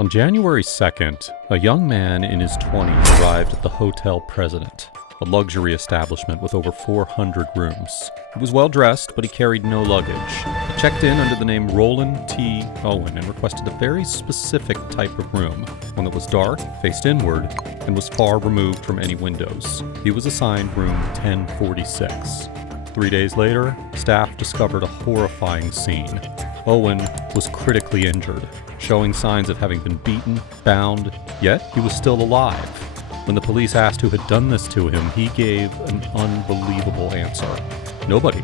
On January 2nd, a young man in his 20s arrived at the Hotel President, a luxury establishment with over 400 rooms. He was well dressed, but he carried no luggage. He checked in under the name Roland T. Owen and requested a very specific type of room, one that was dark, faced inward, and was far removed from any windows. He was assigned room 1046. 3 days later, staff discovered a horrifying scene. Owen was critically injured, showing signs of having been beaten, bound, yet he was still alive. When the police asked who had done this to him, he gave an unbelievable answer. Nobody.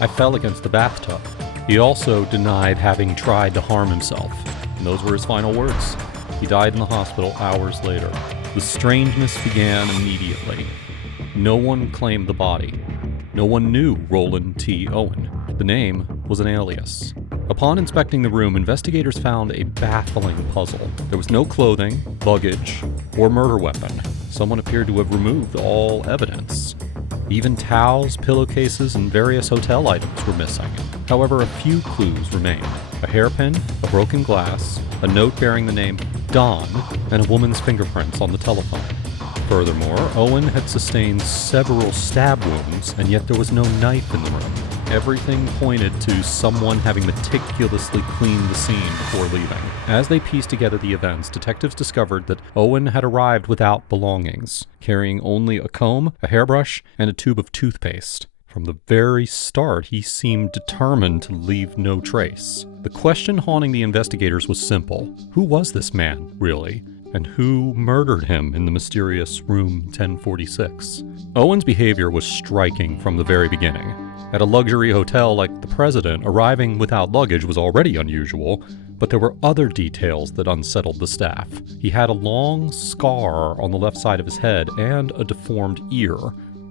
I fell against the bathtub. He also denied having tried to harm himself, and those were his final words. He died in the hospital hours later. The strangeness began immediately. No one claimed the body. No one knew Roland T. Owen. The name was an alias. Upon inspecting the room, investigators found a baffling puzzle. There was no clothing, luggage, or murder weapon. Someone appeared to have removed all evidence. Even towels, pillowcases, and various hotel items were missing. However, a few clues remained. A hairpin, a broken glass, a note bearing the name Don, and a woman's fingerprints on the telephone. Furthermore, Owen had sustained several stab wounds, and yet there was no knife in the room. Everything pointed to someone having meticulously cleaned the scene before leaving. As they pieced together the events, detectives discovered that Owen had arrived without belongings, carrying only a comb, a hairbrush, and a tube of toothpaste. From the very start, he seemed determined to leave no trace. The question haunting the investigators was simple. Who was this man, really? And who murdered him in the mysterious room 1046? Owen's behavior was striking from the very beginning. At a luxury hotel like the President, arriving without luggage was already unusual, but there were other details that unsettled the staff. He had a long scar on the left side of his head and a deformed ear,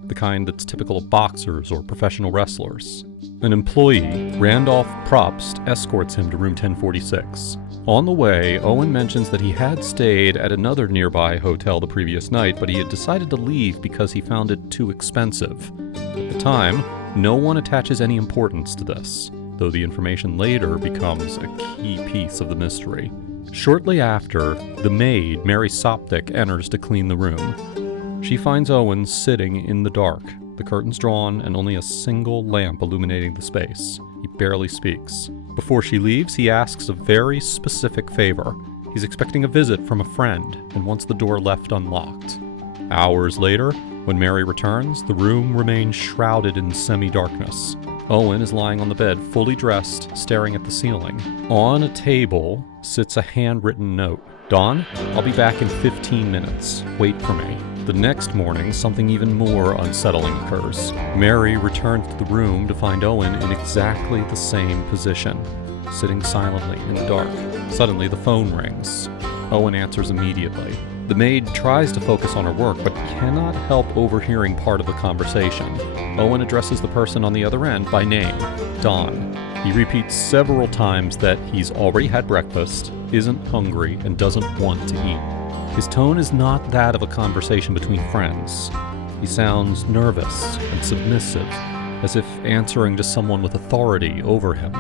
the kind that's typical of boxers or professional wrestlers. An employee, Randolph Probst, escorts him to room 1046. On the way, Owen mentions that he had stayed at another nearby hotel the previous night, but he had decided to leave because he found it too expensive. At the time, no one attaches any importance to this, though the information later becomes a key piece of the mystery. Shortly after, the maid, Mary Soptic, enters to clean the room. She finds Owen sitting in the dark, the curtains drawn and only a single lamp illuminating the space. He barely speaks. Before she leaves, he asks a very specific favor. He's expecting a visit from a friend and wants the door left unlocked. Hours later, when Mary returns, the room remains shrouded in semi-darkness. Owen is lying on the bed, fully dressed, staring at the ceiling. On a table sits a handwritten note. "Dawn, I'll be back in 15 minutes. Wait for me." The next morning, something even more unsettling occurs. Mary returns to the room to find Owen in exactly the same position, sitting silently in the dark. Suddenly, the phone rings. Owen answers immediately. The maid tries to focus on her work, but cannot help overhearing part of the conversation. Owen addresses the person on the other end by name, Don. He repeats several times that he's already had breakfast, isn't hungry, and doesn't want to eat. His tone is not that of a conversation between friends. He sounds nervous and submissive, as if answering to someone with authority over him.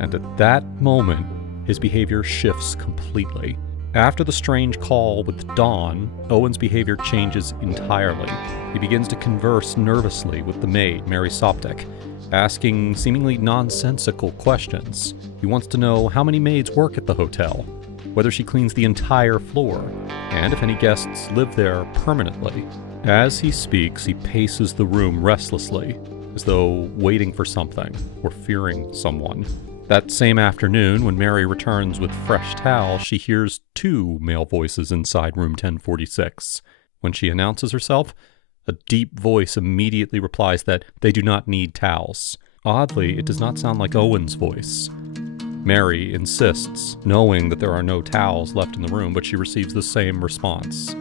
And at that moment, his behavior shifts completely. After the strange call with Dawn, Owen's behavior changes entirely. He begins to converse nervously with the maid, Mary Soptic, asking seemingly nonsensical questions. He wants to know how many maids work at the hotel, whether she cleans the entire floor, and if any guests live there permanently. As he speaks, he paces the room restlessly, as though waiting for something or fearing someone. That same afternoon, when Mary returns with fresh towels, she hears two male voices inside room 1046. When she announces herself, a deep voice immediately replies that they do not need towels. Oddly, it does not sound like Owen's voice. Mary insists, knowing that there are no towels left in the room, but she receives the same response.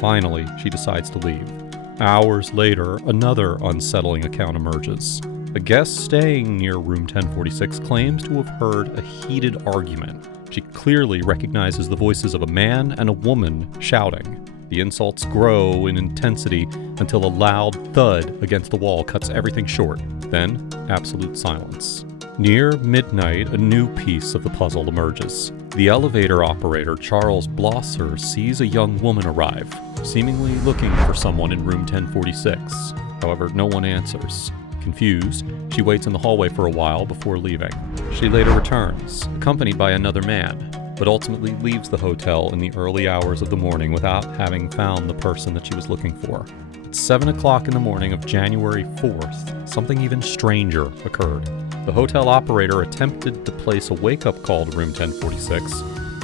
Finally, she decides to leave. Hours later, another unsettling account emerges. A guest staying near room 1046 claims to have heard a heated argument. She clearly recognizes the voices of a man and a woman shouting. The insults grow in intensity until a loud thud against the wall cuts everything short. Then, absolute silence. Near midnight, a new piece of the puzzle emerges. The elevator operator, Charles Blosser, sees a young woman arrive, seemingly looking for someone in room 1046. However, no one answers. Confused, she waits in the hallway for a while before leaving. She later returns, accompanied by another man, but ultimately leaves the hotel in the early hours of the morning without having found the person that she was looking for. At 7 o'clock in the morning of January 4th, something even stranger occurred. The hotel operator attempted to place a wake-up call to room 1046,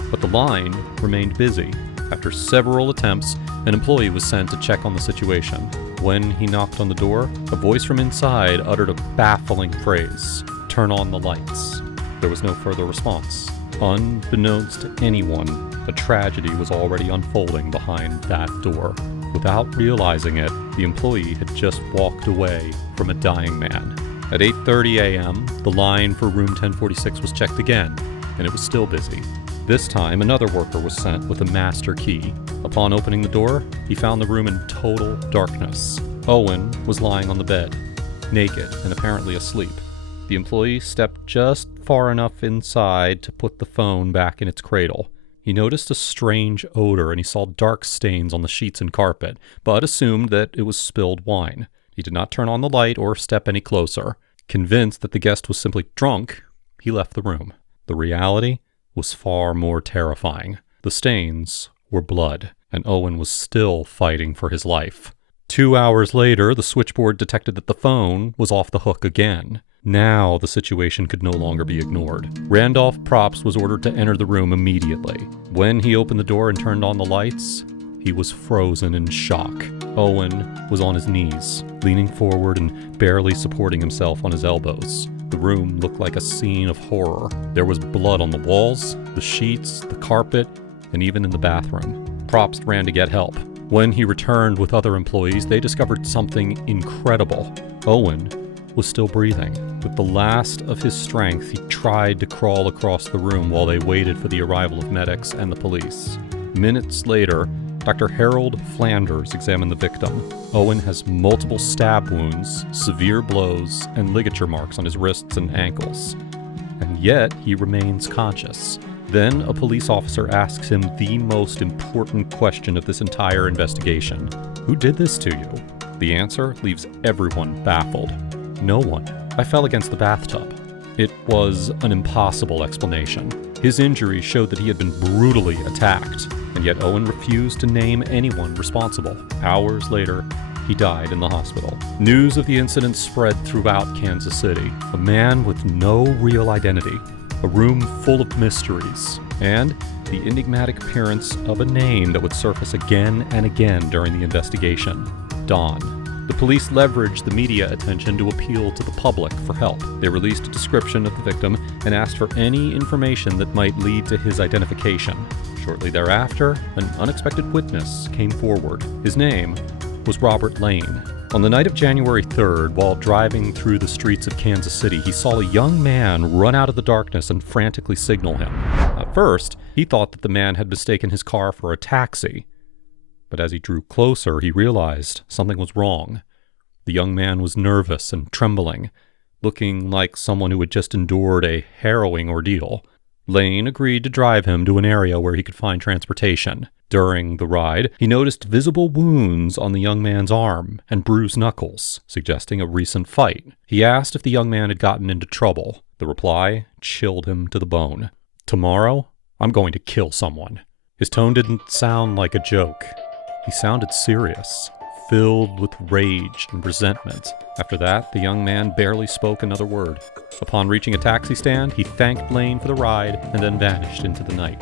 but the line remained busy. After several attempts, an employee was sent to check on the situation. When he knocked on the door, a voice from inside uttered a baffling phrase, "Turn on the lights." There was no further response. Unbeknownst to anyone, a tragedy was already unfolding behind that door. Without realizing it, the employee had just walked away from a dying man. At 8:30 a.m., the line for room 1046 was checked again, and it was still busy. This time, another worker was sent with a master key. Upon opening the door, he found the room in total darkness. Owen was lying on the bed, naked and apparently asleep. The employee stepped just far enough inside to put the phone back in its cradle. He noticed a strange odor and he saw dark stains on the sheets and carpet, but assumed that it was spilled wine. He did not turn on the light or step any closer. Convinced that the guest was simply drunk, he left the room. The reality was far more terrifying. The stains were blood, and Owen was still fighting for his life. 2 hours later, the switchboard detected that the phone was off the hook again. Now the situation could no longer be ignored. Randolph Props was ordered to enter the room immediately. When he opened the door and turned on the lights, he was frozen in shock. Owen was on his knees, leaning forward and barely supporting himself on his elbows. The room looked like a scene of horror. There was blood on the walls, the sheets, the carpet, and even in the bathroom. Props ran to get help. When he returned with other employees, they discovered something incredible. Owen was still breathing. With the last of his strength, he tried to crawl across the room while they waited for the arrival of medics and the police. Minutes later, Dr. Harold Flanders examined the victim. Owen has multiple stab wounds, severe blows, and ligature marks on his wrists and ankles. And yet, he remains conscious. Then a police officer asks him the most important question of this entire investigation. Who did this to you? The answer leaves everyone baffled. No one. I fell against the bathtub. It was an impossible explanation. His injuries showed that he had been brutally attacked, and yet Owen refused to name anyone responsible. Hours later, he died in the hospital. News of the incident spread throughout Kansas City. A man with no real identity, a room full of mysteries, and the enigmatic appearance of a name that would surface again and again during the investigation: Don. The police leveraged the media attention to appeal to the public for help. They released a description of the victim and asked for any information that might lead to his identification. Shortly thereafter, an unexpected witness came forward. His name was Robert Lane. On the night of January 3rd, while driving through the streets of Kansas City, he saw a young man run out of the darkness and frantically signal him. At first, he thought that the man had mistaken his car for a taxi. But as he drew closer, he realized something was wrong. The young man was nervous and trembling, looking like someone who had just endured a harrowing ordeal. Lane agreed to drive him to an area where he could find transportation. During the ride, he noticed visible wounds on the young man's arm and bruised knuckles, suggesting a recent fight. He asked if the young man had gotten into trouble. The reply chilled him to the bone. "Tomorrow, I'm going to kill someone." His tone didn't sound like a joke. He sounded serious, filled with rage and resentment. After that, the young man barely spoke another word. Upon reaching a taxi stand, he thanked Lane for the ride and then vanished into the night.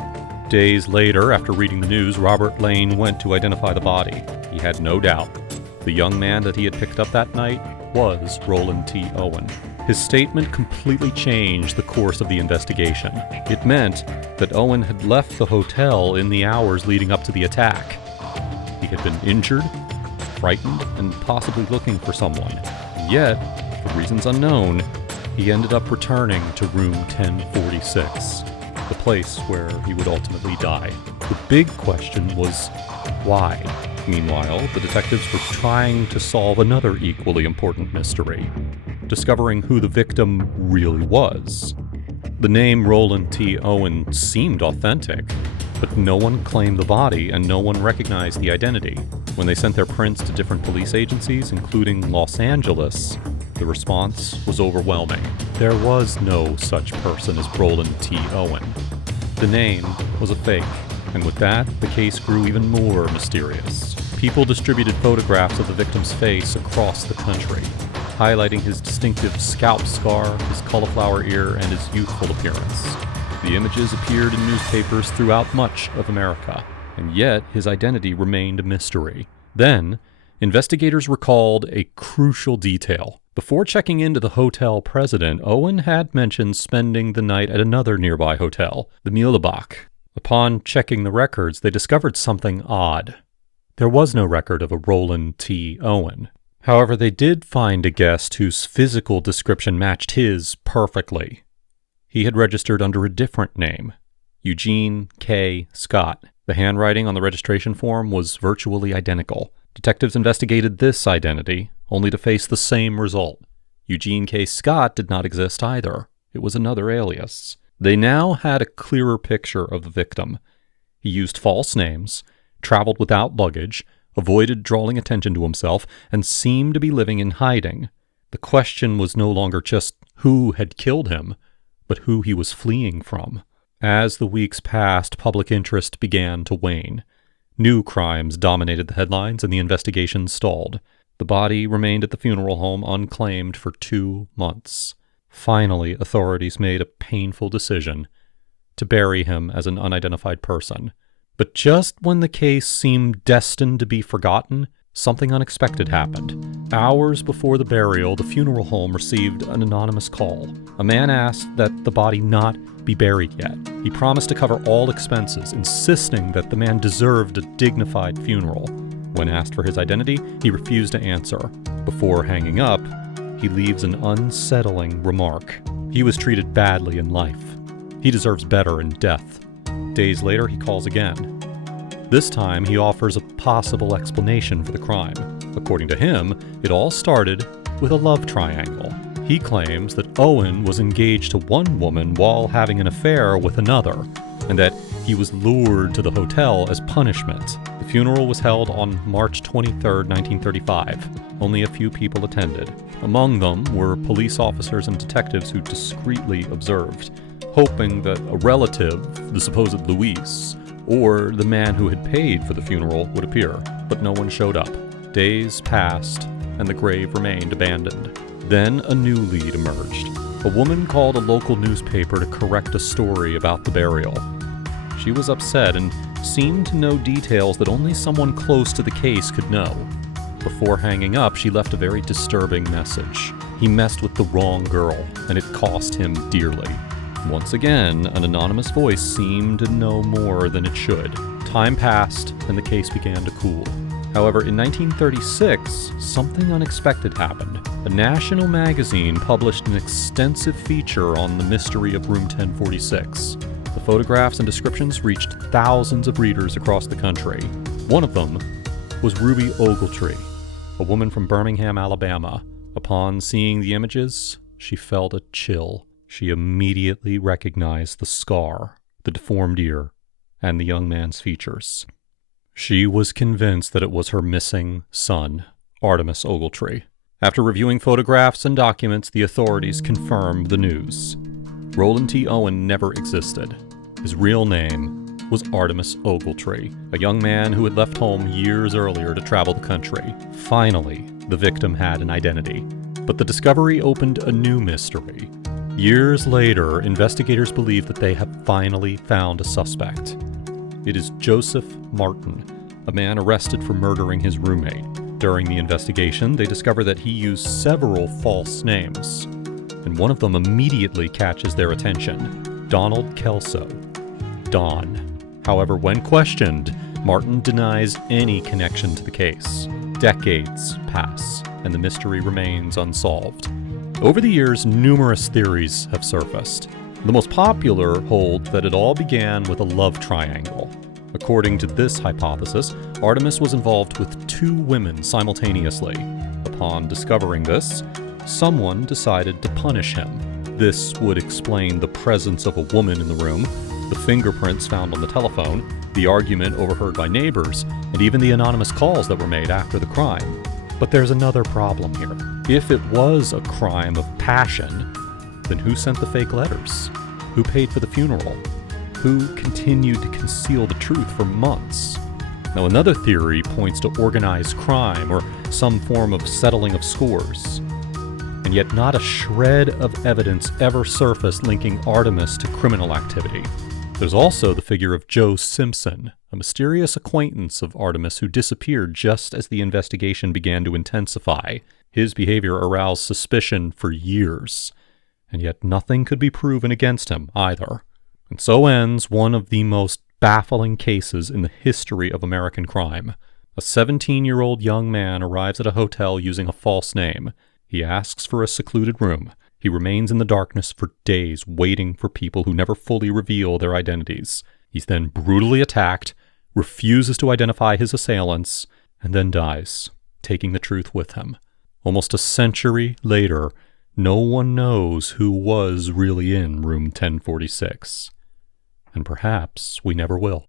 Days later, after reading the news, Robert Lane went to identify the body. He had no doubt. The young man that he had picked up that night was Roland T. Owen. His statement completely changed the course of the investigation. It meant that Owen had left the hotel in the hours leading up to the attack. He had been injured, frightened, and possibly looking for someone. And yet, for reasons unknown, he ended up returning to room 1046, the place where he would ultimately die. The big question was, why? Meanwhile, the detectives were trying to solve another equally important mystery, discovering who the victim really was. The name Roland T. Owen seemed authentic, but no one claimed the body and no one recognized the identity. When they sent their prints to different police agencies, including Los Angeles, the response was overwhelming. There was no such person as Roland T. Owen. The name was a fake, and with that, the case grew even more mysterious. People distributed photographs of the victim's face across the country, highlighting his distinctive scalp scar, his cauliflower ear, and his youthful appearance. The images appeared in newspapers throughout much of America, and yet his identity remained a mystery. Then, investigators recalled a crucial detail. Before checking into the hotel president, Owen had mentioned spending the night at another nearby hotel, the Mühlebach. Upon checking the records, they discovered something odd. There was no record of a Roland T. Owen. However, they did find a guest whose physical description matched his perfectly. He had registered under a different name, Eugene K. Scott. The handwriting on the registration form was virtually identical. Detectives investigated this identity, only to face the same result. Eugene K. Scott did not exist either. It was another alias. They now had a clearer picture of the victim. He used false names, traveled without luggage, avoided drawing attention to himself, and seemed to be living in hiding. The question was no longer just who had killed him, but who he was fleeing from. As the weeks passed, public interest began to wane. New crimes dominated the headlines, and the investigation stalled. The body remained at the funeral home unclaimed for 2 months. Finally, authorities made a painful decision to bury him as an unidentified person. But just when the case seemed destined to be forgotten, something unexpected happened. Hours before the burial, the funeral home received an anonymous call. A man asked that the body not be buried yet. He promised to cover all expenses, insisting that the man deserved a dignified funeral. When asked for his identity, he refused to answer. Before hanging up, he leaves an unsettling remark. He was treated badly in life. He deserves better in death. Days later, he calls again. This time, he offers a possible explanation for the crime. According to him, it all started with a love triangle. He claims that Owen was engaged to one woman while having an affair with another, and that he was lured to the hotel as punishment. The funeral was held on March 23, 1935. Only a few people attended. Among them were police officers and detectives who discreetly observed, hoping that a relative, the supposed Luis, or the man who had paid for the funeral would appear, but no one showed up. Days passed, and the grave remained abandoned. Then a new lead emerged. A woman called a local newspaper to correct a story about the burial. She was upset and seemed to know details that only someone close to the case could know. Before hanging up, she left a very disturbing message. He messed with the wrong girl, and it cost him dearly. Once again, an anonymous voice seemed to know more than it should. Time passed, and the case began to cool. However, in 1936, something unexpected happened. A national magazine published an extensive feature on the mystery of Room 1046. The photographs and descriptions reached thousands of readers across the country. One of them was Ruby Ogletree, a woman from Birmingham, Alabama. Upon seeing the images, she felt a chill. She immediately recognized the scar, the deformed ear, and the young man's features. She was convinced that it was her missing son, Artemis Ogletree. After reviewing photographs and documents, the authorities confirmed the news. Roland T. Owen never existed. His real name was Artemis Ogletree, a young man who had left home years earlier to travel the country. Finally, the victim had an identity. But the discovery opened a new mystery. Years later, investigators believe that they have finally found a suspect. It is Joseph Martin, a man arrested for murdering his roommate. During the investigation, they discover that he used several false names, and one of them immediately catches their attention: Donald Kelso, Don. However, when questioned, Martin denies any connection to the case. Decades pass, and the mystery remains unsolved. Over the years, numerous theories have surfaced. The most popular hold that it all began with a love triangle. According to this hypothesis, Artemis was involved with 2 women simultaneously. Upon discovering this, someone decided to punish him. This would explain the presence of a woman in the room, the fingerprints found on the telephone, the argument overheard by neighbors, and even the anonymous calls that were made after the crime. But there's another problem here. If it was a crime of passion, then who sent the fake letters? Who paid for the funeral? Who continued to conceal the truth for months? Now, another theory points to organized crime or some form of settling of scores. And yet not a shred of evidence ever surfaced linking Artemis to criminal activity. There's also the figure of Joe Simpson, a mysterious acquaintance of Artemis who disappeared just as the investigation began to intensify. His behavior aroused suspicion for years, and yet nothing could be proven against him either. And so ends one of the most baffling cases in the history of American crime. A 17-year-old young man arrives at a hotel using a false name. He asks for a secluded room. He remains in the darkness for days, waiting for people who never fully reveal their identities. He's then brutally attacked, refuses to identify his assailants, and then dies, taking the truth with him. Almost a century later, no one knows who was really in room 1046. And perhaps we never will.